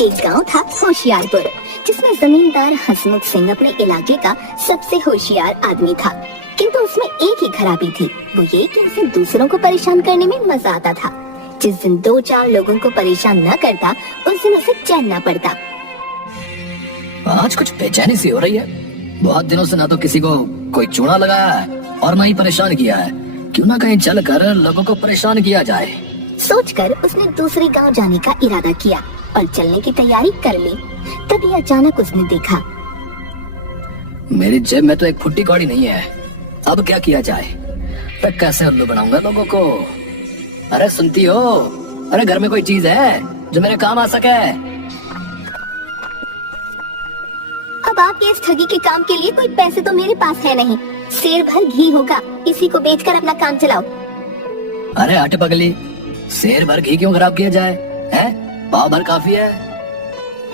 एक गांव था होशियारपुर, जिसमें जमींदार हसमुख सिंह अपने इलाके का सबसे होशियार आदमी था। किंतु उसमें एक ही खराबी थी, वो ये कि उसे दूसरों को परेशान करने में मजा आता था। जिस दिन 2-4 लोगों को परेशान न करता, उस दिन उसे चैन न पड़ता। आज कुछ बेचैनी सी हो रही है। बहुत दिनों से ना तो किसी को कोई चूना लगाया है और ना ही परेशान किया है। क्यों ना कहीं चल कर लोगों को परेशान किया जाए। सोचकर उसने दूसरे गांव जाने का इरादा किया और चलने की तैयारी कर ली। तभी अचानक उसने देखा, मेरी जेब में तो एक फुट्टी कौड़ी नहीं है। अब क्या किया जाए? मैं कैसे उल्लू बनाऊंगा लोगों को? अरे सुनती हो? अरे घर में कोई चीज है जो मेरे काम आ सके? अब आपके इस ठगी के काम के लिए कोई पैसे तो मेरे पास है नहीं। सेर भर घी होगा, इसी को बेचकर अपना काम चलाओ। अरे हट पगली, सेर भर घी क्यों खराब किया जाए? हैं? पाव भर काफी है।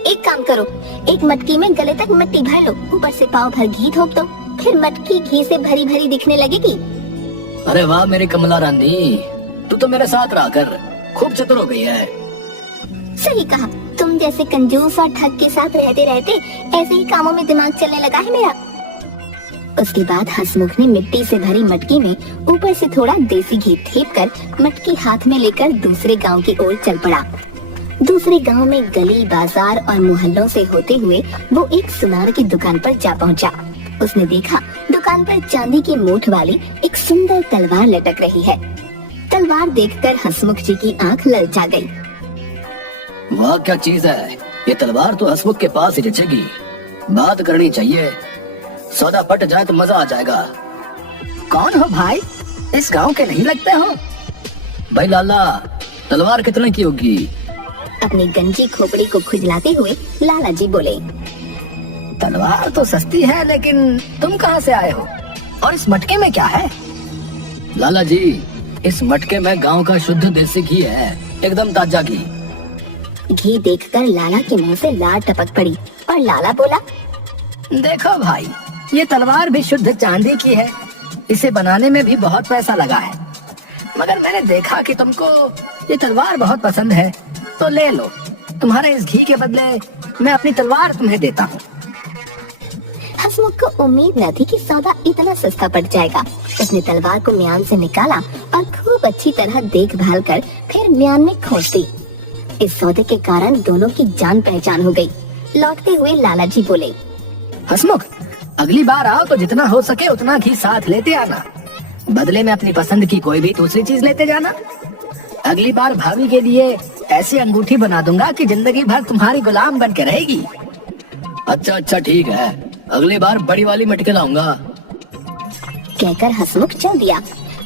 एक काम करो, एक मटकी में गले तक मिट्टी भर लो, ऊपर से पाव भर घी थोप दो, फिर मटकी घी से भरी भरी दिखने लगेगी। अरे वाह मेरी कमला रानी, तू तो मेरे साथ रह कर खूब चतुर हो गई है। सही कहा, तुम जैसे कंजूस और ठग के साथ रहते रहते ऐसे ही कामों में दिमाग चलने लगा है मेरा। उसके बाद हसमुख ने मिट्टी से भरी मटकी में ऊपर से थोड़ा देसी घी फेंक कर मटकी हाथ में लेकर दूसरे गांव की ओर चल पड़ा। दूसरे गांव में गली, बाजार और मोहल्लों से होते हुए वो एक सुनार की दुकान पर जा पहुंचा। उसने देखा दुकान पर चांदी की मूठ वाली एक सुंदर तलवार लटक रही है। तलवार देखकर हसमुख जी की आंख ललचा गई। वाह क्या चीज है ये तलवार, तो हसमुख के पास ही जचेगी। बात करनी चाहिए, सौदा पट जाए तो मजा आ जाएगा। कौन हो भाई? इस गांव के नहीं लगते हो? भाई लाला, तलवार कितने की होगी? अपनी गंजी खोपड़ी को खुजलाते हुए लाला जी बोले, तलवार तो सस्ती है, लेकिन तुम कहाँ से आए हो? और इस मटके में क्या है? लाला जी, इस मटके में गांव का शुद्ध देसी घी है, एकदम ताजा घी। घी देखकर लाला के मुंह से लार टपक पड़ी और लाला बोला, देखो भाई, ये तलवार भी शुद्ध चांदी की है। इसे बनाने में भी बहुत पैसा लगा है, मगर मैंने देखा कि तुमको ये तलवार बहुत पसंद है, तो ले लो। तुम्हारे इस घी के बदले मैं अपनी तलवार तुम्हें देता हूँ। हसमुख को उम्मीद न थी कि सौदा इतना सस्ता पड़ जाएगा। उसने तलवार को म्यान से निकाला और खूब अच्छी तरह देखभाल कर फिर म्यान में खोस दी। इस सौदे के कारण दोनों की जान पहचान हो गई। लौटते हुए लाला जी बोले, हसमुख, अगली बार आओ तो जितना हो सके उतना घी साथ लेते आना। बदले में अपनी पसंद की कोई भी दूसरी चीज लेते जाना। अगली बार भाभी के लिए ऐसी अंगूठी बना दूंगा कि जिंदगी भर तुम्हारी गुलाम बन के रहेगी। अच्छा अच्छा ठीक है, अगली बार बड़ी वाली मटके लाऊंगा। कहकर हसमुख चल दिया।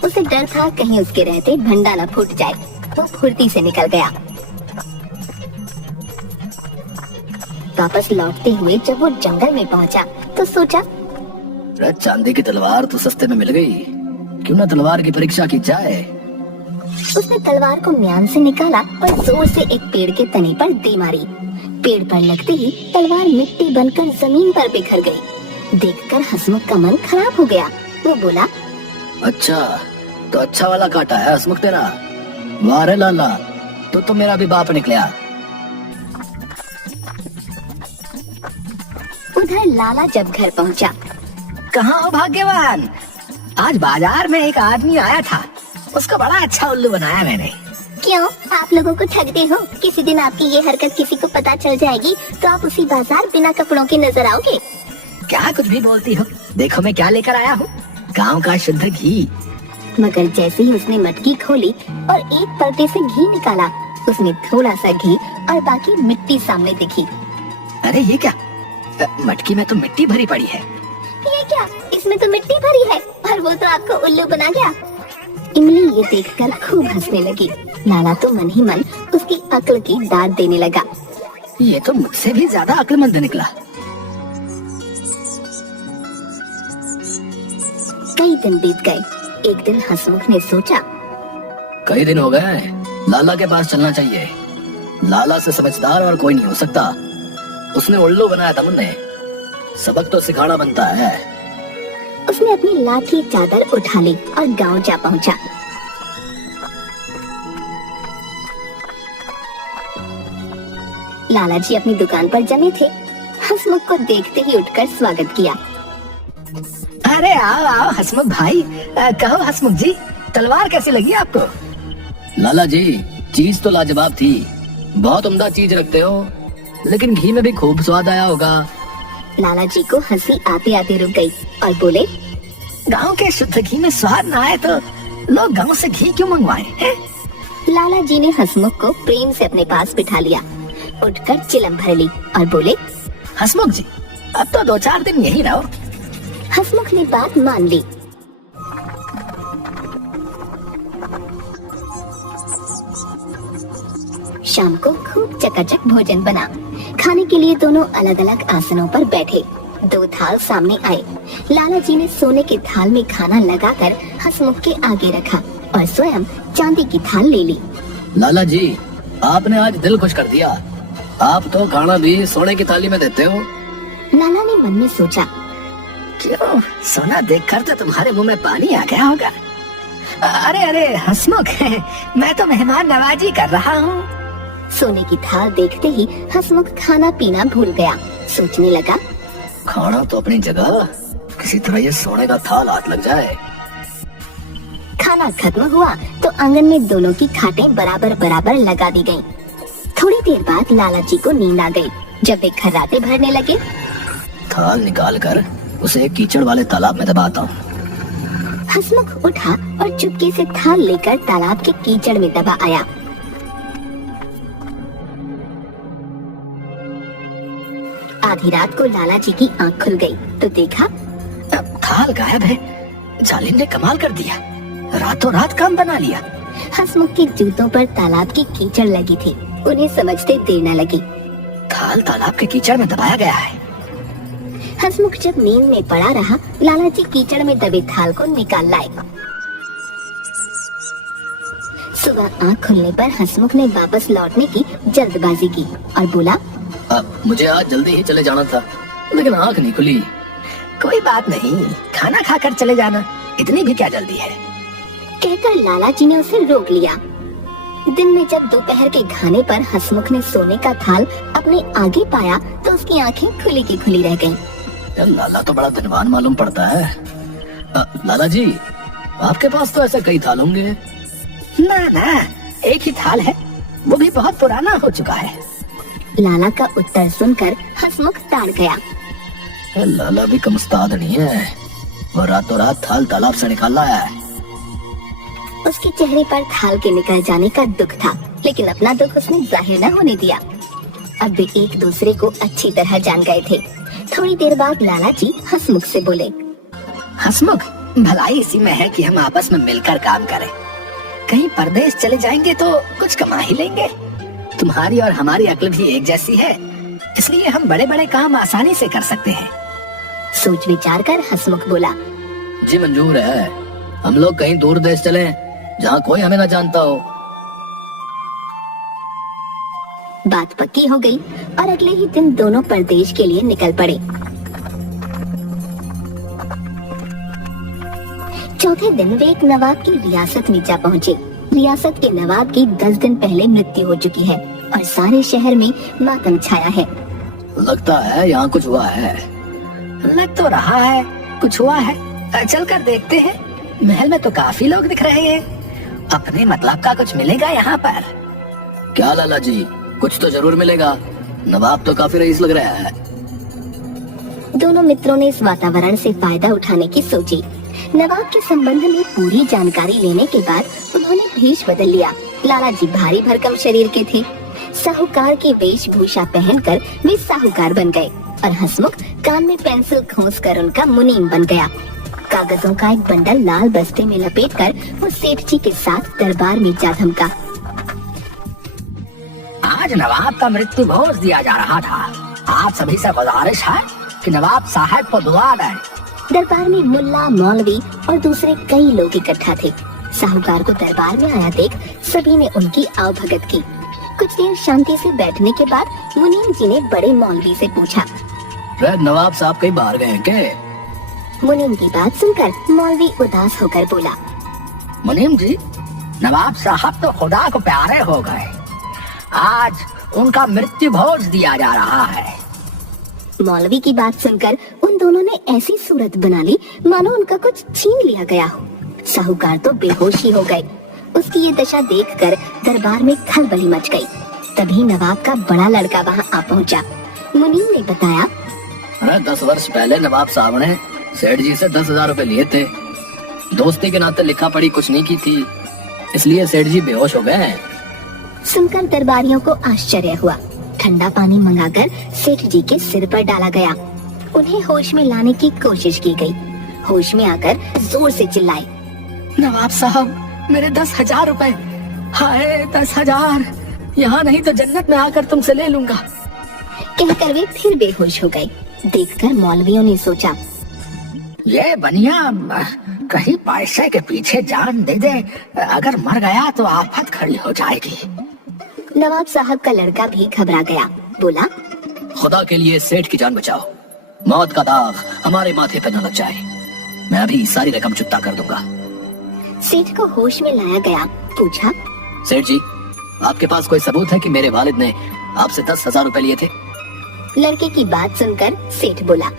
उसे डर था कहीं उसके रहते भंडा न फूट जाए। वो फुर्ती से निकल गया। वापस लौटते हुए जब वो जंगल में पहुंचा तो सोचा, चांदी की तलवार तो सस्ते में मिल गई, क्यों ना तलवार की परीक्षा की जाए। उसने तलवार को म्यान से निकाला और जोर से एक पेड़ के तने पर दे मारी। पेड़ पर लगते ही तलवार मिट्टी बनकर जमीन पर बिखर गई। देखकर हसमुख का मन खराब हो गया। वो बोला, अच्छा तो अच्छा वाला काटा है हसमुख तेरा। वाह रे लाला, तो मेरा भी बाप निकला। उधर लाला जब घर पहुंचा, कहाँ हो भाग्यवान? आज बाजार में एक आदमी आया था, उसका बड़ा अच्छा उल्लू बनाया मैंने। क्यों, आप लोगों को ठगते हो? किसी दिन आपकी ये हरकत किसी को पता चल जाएगी तो आप उसी बाजार बिना कपड़ों के नजर आओगे। क्या कुछ भी बोलती हो? देखो मैं क्या लेकर आया हूँ, गांव का शुद्ध घी। मगर जैसे ही उसने मटकी खोली और एक पर्दे से घी निकाला, उसमें थोड़ा सा घी और बाकी मिट्टी सामने दिखी। अरे ये क्या? मटकी में तो मिट्टी भरी पड़ी है। ये क्या? इसमें तो मिट्टी भरी है और वो तो आपको उल्लू बना गया। इमली ये देखकर खूब हंसने लगी। लाला तो मन ही मन उसकी अक्ल की दाद देने लगा। ये तो मुझसे भी ज्यादा अक्लमंद निकला। कई दिन बीत गए। एक दिन हसमुख ने सोचा, कई दिन हो गए, लाला के पास चलना चाहिए। लाला से समझदार और कोई नहीं हो सकता। उसने उल्लू बनाया था मुन्ने, सबक तो सिखाना बनता है। उसने अपनी लाठी चादर उठा ली और गांव जा पहुंचा। लाला जी अपनी दुकान पर जमे थे। हंसमुख को देखते ही उठकर स्वागत किया। अरे आओ आओ हसमुख भाई, कहो हसमुख जी, तलवार कैसी लगी आपको? लाला जी, चीज तो लाजवाब थी, बहुत उम्दा चीज रखते हो, लेकिन घी में भी खूब स्वाद आया होगा। लाला जी को हंसी आते आते रुक गई और बोले, गांव के शुद्ध घी में स्वाद ना आए तो लोग गांव से घी क्यों मंगवाए हैं? लाला जी ने हंसमुख को प्रेम से अपने पास बिठा लिया, उठकर चिलम भर ली और बोले, हसमुख जी, अब तो 2-4 दिन यही रहो। हंसमुख ने बात मान ली। शाम को खूब चकाचक भोजन बना। खाने के लिए दोनों अलग अलग आसनों पर बैठे। 2 थाल सामने आए। लाला जी ने सोने के थाल में खाना लगाकर हंसमुख के आगे रखा और स्वयं चांदी की थाल ले ली। लाला जी, आपने आज दिल खुश कर दिया, आप तो खाना भी सोने की थाली में देते हो। लाला ने मन में सोचा, क्यों, सोना देखकर तो तुम्हारे मुंह में पानी आ गया होगा। अरे अरे हसमुख, मैं तो मेहमान नवाजी कर रहा हूँ। सोने की थाल देखते ही हंसमुख खाना पीना भूल गया। सोचने लगा, खाना तो अपनी जगह, किसी तरह ये सोने का थाल हाथ लग जाए। खाना खत्म हुआ तो आंगन में दोनों की खाटें बराबर बराबर लगा दी गईं। थोड़ी देर बाद लाला जी को नींद आ गई। जब वे खर्राटे भरने लगे, थाल निकाल कर उसे कीचड़ वाले तालाब में दबाता हूँ। हंसमुख उठा और चुपके से थाल लेकर तालाब के कीचड़ में दबा आया। आधी रात को लाला जी की आंख खुल गई तो देखा, अब थाल गायब है। जालिम ने कमाल कर दिया, रातों रात काम बना लिया। हंसमुख के जूतों पर तालाब की कीचड़ लगी थी। उन्हें समझते देर न लगी। थाल तालाब के कीचड़ में दबाया गया है। हंसमुख जब नींद में पड़ा रहा, लाला जी कीचड़ में दबे थाल को निकाल लाए। सुबह आंख खुलने पर हंसमुख ने वापस लौटने की जल्दबाजी की और बोला, अब मुझे आज जल्दी ही चले जाना था, लेकिन आंख नहीं खुली। कोई बात नहीं, खाना खाकर चले जाना, इतनी भी क्या जल्दी है। कहकर लाला जी ने उसे रोक लिया। दिन में जब दोपहर के खाने पर हंसमुख ने सोने का थाल अपने आगे पाया तो उसकी आंखें खुली की खुली रह गईं। लाला तो बड़ा धनवान मालूम पड़ता है। लाला जी, आपके पास तो ऐसे कई थाल होंगे। ना ना, एक ही थाल है, वो भी बहुत पुराना हो चुका है। लाला का उत्तर सुनकर हंसमुख ताड़ गया। लाला भी कम उस्ताद नहीं है, वो रातों रात थाल तालाब से निकाल लाया है। उसके चेहरे पर थाल के निकल जाने का दुख था, लेकिन अपना दुख उसने जाहिर न होने दिया। अब वे एक दूसरे को अच्छी तरह जान गए थे। थोड़ी देर बाद लाला जी हंसमुख से बोले, हंसमुख, भलाई इसी में है कि हम आपस में मिलकर काम करें। कहीं परदेश चले जाएंगे तो कुछ कमा ही लेंगे। तुम्हारी और हमारी अक्ल भी एक जैसी है, इसलिए हम बड़े बड़े काम आसानी से कर सकते हैं। सोच विचार कर हंसमुख बोला, जी मंजूर है, हम लोग कहीं दूर देश चलें जहाँ कोई हमें न जानता हो। बात पक्की हो गई और अगले ही दिन दोनों परदेश के लिए निकल पड़े। चौथे दिन वे एक नवाब की रियासत में जा पहुँचे। रियासत के नवाब की 10 दिन पहले मृत्यु हो चुकी है और सारे शहर में मातम छाया है। लगता है यहाँ कुछ हुआ है। लग तो रहा है कुछ हुआ है, चल कर देखते हैं। महल में तो काफी लोग दिख रहे हैं, अपने मतलब का कुछ मिलेगा यहाँ पर। क्या लाला जी, कुछ तो जरूर मिलेगा, नवाब तो काफी रईस लग रहा है। दोनों मित्रों ने इस वातावरण से फायदा उठाने की सोची। नवाब के संबंध में पूरी जानकारी लेने के बाद उन्होंने भेष बदल लिया। लाला जी भारी भरकम शरीर के थे। साहूकार की वेशभूषा पहनकर वे साहूकार बन गए और हंसमुख कान में पेंसिल खोंसकर उनका मुनीम बन गया। कागजों का एक बंडल लाल बस्ते में लपेटकर वो सेठ जी के साथ दरबार में जा धमका। आज नवाब का मृत्यु भोज दिया जा रहा था। आप सभी से गुजारिश है कि नवाब साहब को दुआ दें। दरबार में मुल्ला, मौलवी और दूसरे कई लोग इकट्ठा थे। साहूकार को दरबार में आया देख सभी ने उनकी आवभगत की। कुछ देर शांति से बैठने के बाद मुनीम जी ने बड़े मौलवी से पूछा, नवाब साहब कहीं बाहर गए हैं क्या? मुनीम की बात सुनकर मौलवी उदास होकर बोला, मुनीम जी, नवाब साहब तो खुदा को प्यारे हो गए। आज उनका मृत्यु भोज दिया जा रहा है। मौलवी की बात सुनकर उन दोनों ने ऐसी सूरत बना ली मानो उनका कुछ छीन लिया गया हो। साहूकार तो बेहोश ही हो गए। उसकी ये दशा देखकर दरबार में खलबली मच गई। तभी नवाब का बड़ा लड़का वहाँ आ पहुँचा। मुनीम ने बताया, अरे 10 वर्ष पहले नवाब साहब ने सेठ जी से 10,000 रुपए लिए थे। दोस्ती के नाते लिखा पढ़ी कुछ नहीं की थी, इसलिए सेठ जी बेहोश हो गए। सुनकर दरबारियों को आश्चर्य हुआ। ठंडा पानी मंगाकर सेठ जी के सिर पर डाला गया। उन्हें होश में लाने की कोशिश की गई। होश में आकर जोर से चिल्लाए, नवाब साहब, मेरे 10,000 रुपए। हाय 10,000, यहाँ नहीं तो जन्नत में आकर तुमसे ले लूंगा। कहकर वे फिर बेहोश हो गए। देखकर मौलवियों ने सोचा, ये बनिया कहीं पैसे के पीछे जान दे दे, अगर मर गया तो आफत खड़ी हो जाएगी। नवाब साहब का लड़का भी घबरा गया। बोला, खुदा के लिए सेठ की जान बचाओ, मौत का दाग हमारे माथे पे न लग जाए। मैं अभी सारी रकम चुकता कर दूंगा। सेठ को होश में लाया गया। पूछा, सेठ जी, आपके पास कोई सबूत है कि मेरे वालिद ने आपसे 10,000 रुपए लिए थे? लड़के की बात सुनकर सेठ बोला,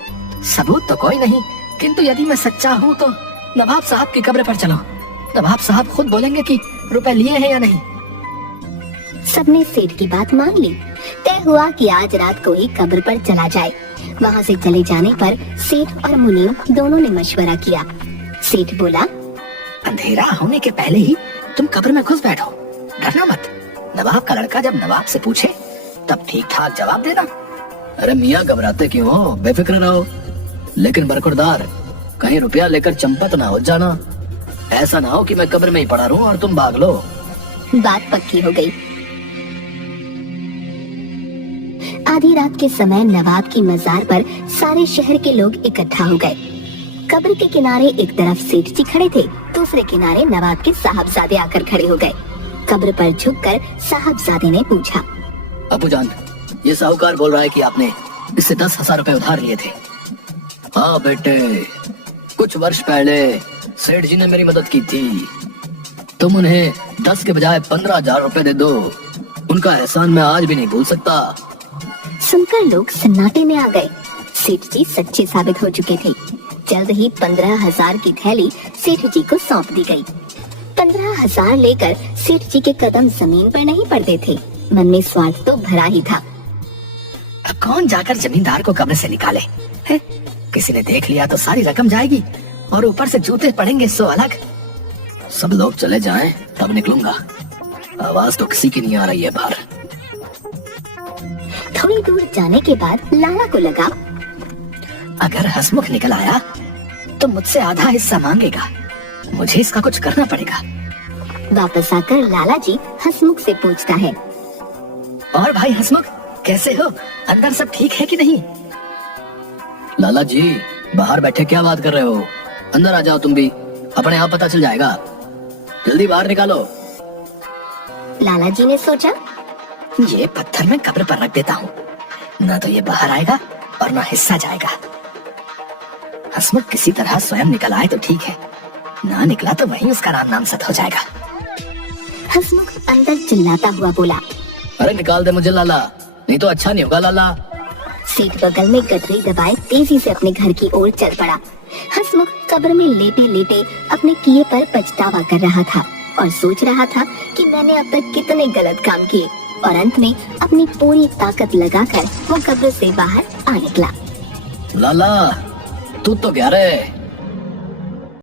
सबूत तो कोई नहीं, किंतु यदि मैं सच्चा हूँ तो नवाब साहब की कब्र पर चलो। नवाब साहब खुद बोलेंगे कि रुपए लिए हैं या नहीं। सबने सेठ की बात मान ली। तय हुआ कि आज रात को ही कब्र पर चला जाए। वहाँ से चले जाने पर सेठ और मुनीम दोनों ने मशवरा किया। सेठ बोला, अंधेरा होने के पहले ही तुम कब्र में घुस बैठो, डरना मत। नवाब का लड़का जब नवाब से पूछे तब ठीक ठाक जवाब देना। अरे मियाँ, घबराते क्यों हो? बेफिक्र रहो। लेकिन बरकरदार, कहीं रुपया लेकर चंपत ना हो जाना। ऐसा ना हो कि मैं कब्र में ही पड़ा रहूं और तुम भाग लो। बात पक्की हो गई। आधी रात के समय नवाब की मजार पर सारे शहर के लोग इकट्ठा हो गए। कब्र के किनारे एक तरफ सेठ जी खड़े थे, दूसरे किनारे नवाब के साहबजादे आकर खड़े हो गए। कब्र पर झुककर साहबजादे ने पूछा, अबूजान, ये साहूकार बोल रहा है कि आपने इससे 10,000 रुपए उधार लिए थे। हाँ बेटे, कुछ वर्ष पहले सेठ जी ने मेरी मदद की थी। तुम उन्हें 10 के बजाय 15,000 रुपए दे दो। उनका एहसान मैं आज भी नहीं भूल सकता। सुनकर लोग सन्नाटे में आ गए। सेठ जी सच्चे साबित हो चुके थे। जल्द ही 15,000 की थैली सेठ जी को सौंप दी गई। 15,000 लेकर सेठ जी के कदम जमीन पर नहीं पड़ते थे। मन में स्वार्थ तो भरा ही था। अब कौन जाकर जमींदार को कब्र से निकाले है? किसी ने देख लिया तो सारी रकम जाएगी और ऊपर से जूते पड़ेंगे सो अलग। सब लोग चले जाएं, तब निकलूंगा। आवाज तो किसी की नहीं आ रही है बाहर। थोड़ी दूर जाने के बाद लाला को लगा, अगर हसमुख निकल आया तो मुझसे आधा हिस्सा मांगेगा। मुझे इसका कुछ करना पड़ेगा। वापस आकर लाला जी हसमुख से पूछता है, और भाई हसमुख, कैसे हो? अंदर सब ठीक है कि नहीं? लाला जी, बाहर बैठे क्या बात कर रहे हो? अंदर आ जाओ तुम भी, अपने आप पता चल जाएगा। जल्दी बाहर निकालो। लाला जी ने सोचा, ये पत्थर में कब्र पर रख देता हूँ, ना तो ये बाहर आएगा और ना हिस्सा जाएगा। हसमुख किसी तरह स्वयं निकल आए तो ठीक है, ना निकला तो वहीं उसका राम नाम सत हो जाएगा। हसमुख अंदर चिल्लाता हुआ बोला, अरे निकाल दे मुझे लाला, नहीं तो अच्छा नहीं होगा लाला। सेठ बगल में गठरी दबाए तेजी से अपने घर की ओर चल पड़ा। हसमुख कब्र में लेटे लेटे अपने किए पर पछतावा कर रहा था और सोच रहा था कि मैंने अब तक कितने गलत काम किए, और अंत में अपनी पूरी ताकत लगाकर वो कब्र से बाहर आ निकला। लाला, तू तो क्या रे?